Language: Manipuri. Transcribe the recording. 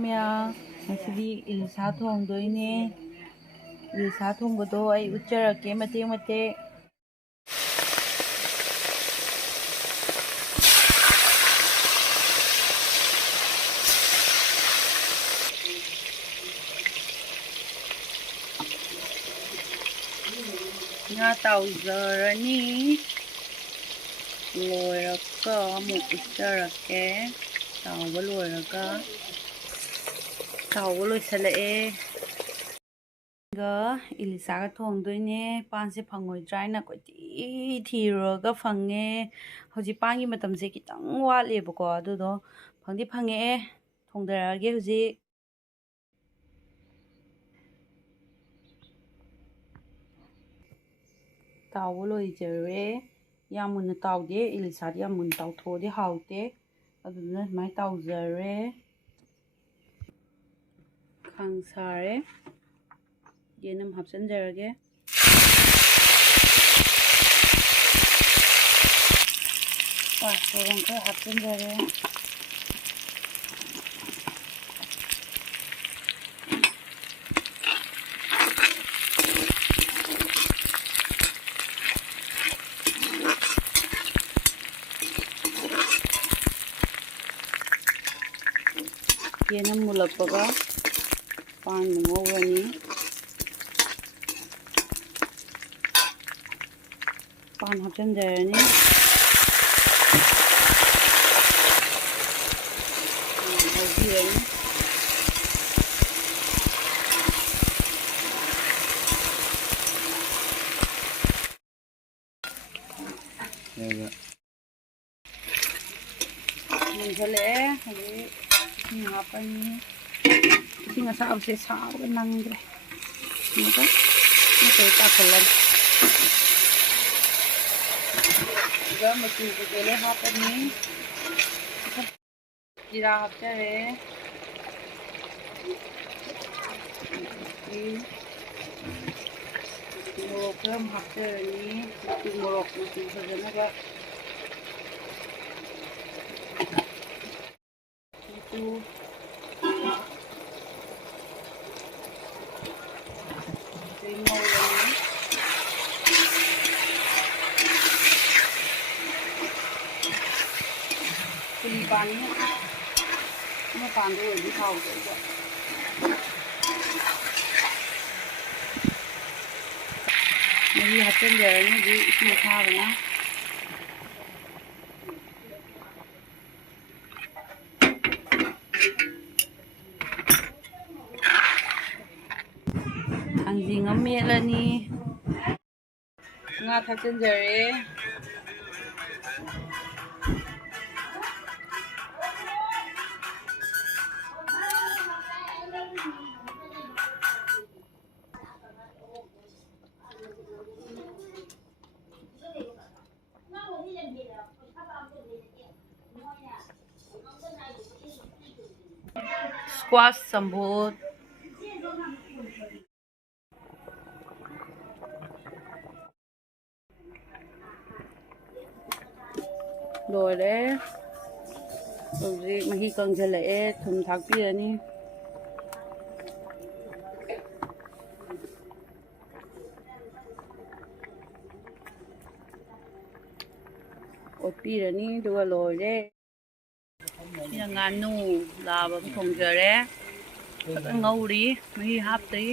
ꯉꯁꯤꯗꯤ ꯏꯂꯤꯁꯥ ꯊꯣꯡꯗꯣꯏꯅꯦ. ꯏꯂꯤꯁꯥ ꯊꯣꯡꯕꯗꯣ ꯑꯩ ꯎꯠꯆꯔꯛꯀꯦ ꯃꯇꯦꯛ ꯃꯇꯦꯛ. ꯉꯥ ꯇꯥꯎꯖꯔꯅꯤ. ꯂꯣꯏꯔꯒ ꯑꯃꯨꯛ ꯎꯠꯆꯔꯛꯀꯦ. ꯇꯥꯎꯕ ꯂꯣꯏꯔꯒ. ꯇꯥꯎꯕ ꯂꯣꯏꯁꯤꯜꯂꯛꯑꯦ. ꯏꯂꯤꯁꯥꯒ ꯊꯣꯡꯗꯣꯏꯅꯦ. ꯄꯥꯟꯁꯦ ꯐꯪꯉꯣꯏꯗ꯭ꯔꯥ ꯍꯥꯏꯅ ꯀꯣꯏꯊꯤ ꯊꯤꯔꯨꯔꯒ ꯐꯪꯉꯦ. ꯍꯧꯖꯤꯛ ꯄꯥꯟꯒꯤ ꯃꯇꯝꯁꯦ ꯈꯤꯇꯪ ꯋꯥꯠꯂꯦꯕꯀꯣ. ꯑꯗꯨꯗꯣ ꯐꯪꯗꯤ ꯐꯪꯉꯛꯑꯦ. ꯊꯣꯡꯗꯔꯛꯑꯒꯦ ꯍꯧꯖꯤꯛ. ꯇꯥꯎꯕ ꯂꯣꯏꯖꯔꯦ. ꯌꯥꯝ ꯃꯨꯟꯅ ꯇꯥꯎꯗꯦ. ꯏꯂꯤꯁꯥꯗꯤ ꯌꯥꯝ ꯃꯨꯟꯅ ꯇꯥꯎꯊꯣꯛꯑꯗꯤ ꯍꯥꯎꯇꯦ. ꯑꯗꯨꯗꯨꯅ ꯁꯨꯃꯥꯏꯅ ꯇꯥꯎꯖꯔꯦ. ꯈꯥꯡ ꯁꯥꯔꯦ. ꯌꯦꯅꯝ ꯍꯥꯞꯆꯤꯟꯖꯔꯒꯦ. ꯄꯥꯆꯐꯣꯔꯟ ꯈꯔ ꯍꯥꯞꯆꯤꯟꯖꯔꯦ. ꯌꯦꯅꯝ ꯃꯨꯜꯂꯛꯄꯒ ꯄꯥꯟꯒ ꯉꯧꯔꯅꯤ. ꯄꯥꯟ ꯍꯥꯞꯆꯤꯟꯖꯔꯅꯤ. ꯉꯧꯕꯤꯔꯅꯤ. ꯃꯨꯟꯖꯜꯂꯛꯑꯦ. ꯍꯧꯖꯤꯛ ꯏꯁꯤꯡ ꯍꯥꯞꯄꯅꯤ. ꯏꯁꯤꯡ ꯑꯁꯥꯕꯁꯦ ꯁꯥꯕꯒ ꯅꯪꯗ꯭ꯔꯦ. ꯑꯃꯨꯛꯀ ꯇꯥꯁꯜꯂꯅꯤ. ꯑꯗꯨꯒ ꯃꯆꯨ ꯀꯩꯀꯩ ꯂꯣꯏ ꯍꯥꯞꯄꯅꯤ. ꯖꯤꯔꯥ ꯍꯥꯞꯆꯔꯦ. ꯃꯣꯔꯣꯛ ꯈꯔ ꯑꯃꯨꯛ ꯍꯥꯞꯆꯔꯅꯤ. ꯃꯣꯔꯣꯛ ꯃꯆꯨ ꯐꯖꯅꯕ. ꯉꯧꯔꯅꯤ. ꯀꯨꯂꯤ ꯄꯥꯟꯅꯤꯅ ꯑꯃ ꯄꯥꯟꯕ ꯑꯣꯏꯔꯗꯤ ꯍꯥꯎꯗꯧꯕ. ꯃꯍꯤ ꯍꯥꯞꯆꯤꯟꯖꯔꯅꯤ ꯍꯧꯖꯤꯛ ꯏꯁꯤꯡ ꯑꯁꯥꯕꯅ. ꯊꯥꯡꯖꯤꯡ ꯑꯃ ꯃꯦꯠꯂꯅꯤ. ꯉꯥ ꯊꯥꯛꯆꯤꯟꯖꯔꯦ. स्क्वाश चंबोत. लोरे. हौजिक मही कंजलए. थुम थाकपीरनी. ओटपीरनी दुगा लोरे. सिना nganu लाबा थोंजरे. ꯉꯧꯔꯤ. ꯃꯍꯤ ꯍꯥꯞꯇ꯭ꯔꯤ.